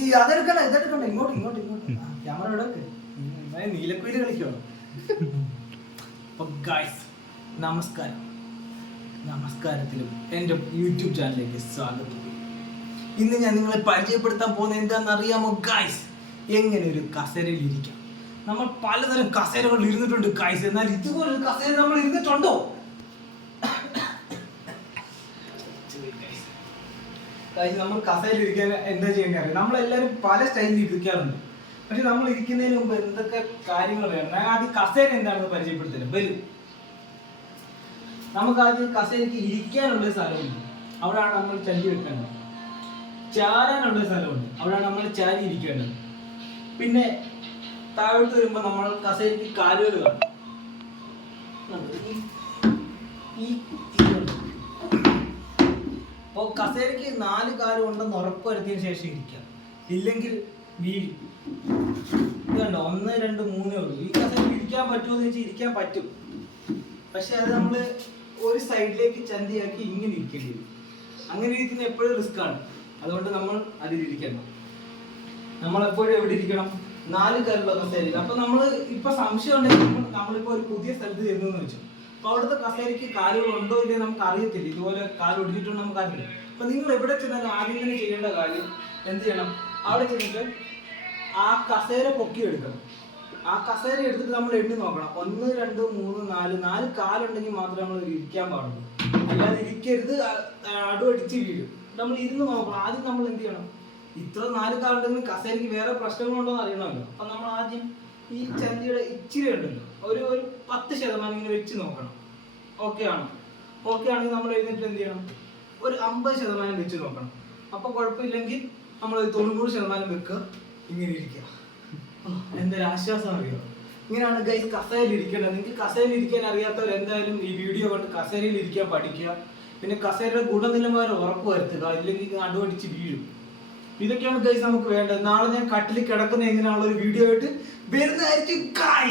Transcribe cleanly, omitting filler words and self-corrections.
ഈ അതെടുക്കണ്ട ഇതെടുക്കണ്ട ഇങ്ങോട്ട് ഇങ്ങോട്ട് ഇങ്ങോട്ട് ക്യാമറ ഇവിടെ നീലക്കുയിൽ കളിക്കുവാണ്. അപ്പൊ ഗൈസ് നമസ്കാരം, നമസ്കാരത്തിലും എൻ്റെ യൂട്യൂബ് ചാനലിലേക്ക് സ്വാഗതം. ഇന്ന് ഞാൻ നിങ്ങളെ പരിചയപ്പെടുത്താൻ പോകുന്നത് എന്താണെന്ന് അറിയാമോ ഗൈസ്? എങ്ങനെ ഒരു കസേരയിൽ ഇരിക്കാം. നമ്മൾ പലതരം കസേരകളിൽ ഇരുന്നിട്ടുണ്ട് ഗൈസ്, എന്നാൽ ഇതുപോലൊരു കസേര നമ്മൾ ഇരുന്നിട്ടുണ്ടോ? നമ്മൾ കസേരയിൽ ഇരിക്കാൻ എന്താ ചെയ്യേണ്ടത് അറിയാം. നമ്മളെല്ലാവരും പല സ്റ്റൈലിൽ ഇരിക്കാറുണ്ട്. പക്ഷെ നമ്മൾ ഇരിക്കുന്നതിന് മുമ്പ് എന്തൊക്കെ കാര്യങ്ങൾ വേണം. ഞാൻ ആദ്യം കസേര എന്താണെന്ന് പരിചയപ്പെടുത്തരും. വരും, നമുക്ക് ആദ്യം കസേരയ്ക്ക് ഇരിക്കാനുള്ള സ്ഥലമുണ്ട്, അവിടെയാണ് നമ്മൾ ചല്ലി വെക്കേണ്ടത്. ചാരാനുള്ള സ്ഥലമുണ്ട്, അവിടെയാണ് നമ്മൾ ചാരി ഇരിക്കേണ്ടത്. പിന്നെ താഴോട്ട് വരുമ്പോൾ നമ്മൾ കസേരയ്ക്ക് കാലുകൾ കാണും. അപ്പോൾ കസേരയ്ക്ക് 4 കാലും ഉണ്ടെന്ന് ഉറപ്പ് വരുത്തിയതിനു ശേഷം ഇരിക്കാം, ഇല്ലെങ്കിൽ വീഴും. ഇതുണ്ടോ 1 2 3 ഉള്ളൂ. ഈ കസേര ഇരിക്കാൻ പറ്റുമോ എന്ന് വെച്ചാൽ ഇരിക്കാൻ പറ്റും, പക്ഷെ അത് നമ്മൾ ഒരു സൈഡിലേക്ക് ചന്തിയാക്കി ഇങ്ങനെ ഇരിക്കേണ്ടി വരും. അങ്ങനെ ഇരിക്കുന്ന എപ്പോഴും റിസ്ക് ആണ്. അതുകൊണ്ട് നമ്മൾ അതിലിരിക്കണം. നമ്മളെപ്പോഴും എവിടെ ഇരിക്കണം? 4 കാലുള്ള കസേരയിൽ. അപ്പൊ നമ്മൾ ഇപ്പൊ സംശയം ഉണ്ടെങ്കിൽ നമ്മളിപ്പോ ഒരു പുതിയ സ്ഥലത്ത് ചെന്നു വെച്ചു, അപ്പൊ അവിടുത്തെ കസേരയ്ക്ക് കാലുകൾ ഉണ്ടോ ഇല്ലേ നമുക്ക് അറിയത്തില്ല. ഇതുപോലെ കാല് ഒടിഞ്ഞിട്ടുണ്ടോ നമുക്ക് അറിയില്ല. അപ്പൊ നിങ്ങൾ എവിടെ ചെന്നാലും ആദ്യം തന്നെ ചെയ്യേണ്ട കാര്യം എന്ത് ചെയ്യണം? അവിടെ ചെന്നിട്ട് ആ കസേര പൊക്കി എടുക്കണം. ആ കസേര എടുത്തിട്ട് നമ്മൾ എണ്ണി നോക്കണം. 1 2 3 4 കാലുണ്ടെങ്കിൽ മാത്രമേ നമ്മൾ ഇരിക്കാൻ പാടുള്ളൂ. അല്ലാതെ ഇരിക്കരുത്, അടുവടിച്ച് വീഴും. നമ്മൾ ഇരുന്ന് നോക്കണം. ആദ്യം നമ്മൾ എന്ത് ചെയ്യണം? ഇത്ര 4 കാലുണ്ടെങ്കിൽ കസേരയ്ക്ക് വേറെ പ്രശ്നങ്ങളുണ്ടോ എന്ന് അറിയണമല്ലോ. അപ്പൊ നമ്മൾ ആദ്യം ഈ ചന്തിയുടെ ഇച്ചിരി ഉണ്ടല്ലോ, ഒരു 10% ഇങ്ങനെ വെച്ച് നോക്കണം. ഓക്കെ ആണോ? ഓക്കെ ആണെങ്കിൽ നമ്മൾ എഴുന്നേറ്റ് എന്ത് ചെയ്യണം? ഒരു 50% വെച്ച് നോക്കണം. അപ്പൊ കുഴപ്പമില്ലെങ്കിൽ നമ്മൾ 90% വെക്കുക, ഇങ്ങനെ ഇരിക്കുക. എന്തൊരു ആശ്വാസം അറിയോ? ഇങ്ങനെയാണ് ഗൈസ് കസേരയിൽ ഇരിക്കേണ്ടത്. നിങ്ങൾക്ക് കസേരയിൽ ഇരിക്കാൻ അറിയാത്തവർ എന്തായാലും ഈ വീഡിയോ കണ്ട് കസേരയിൽ ഇരിക്കാൻ പഠിക്കുക. പിന്നെ കസേരയുടെ ഗുണനിലവാരം ഉറപ്പ് വരുത്തുക, ഇല്ലെങ്കിൽ നടുവടിച്ച് വീഴും. ഇതൊക്കെയാണ് ഗൈസ് നമുക്ക് വേണ്ടത്. നാളെ ഞാൻ കട്ടിൽ കിടക്കുന്ന എങ്ങനെയുള്ള ഒരു വീഡിയോ ആയിട്ട് വരുന്നതായിരിക്കും ഗൈസ്.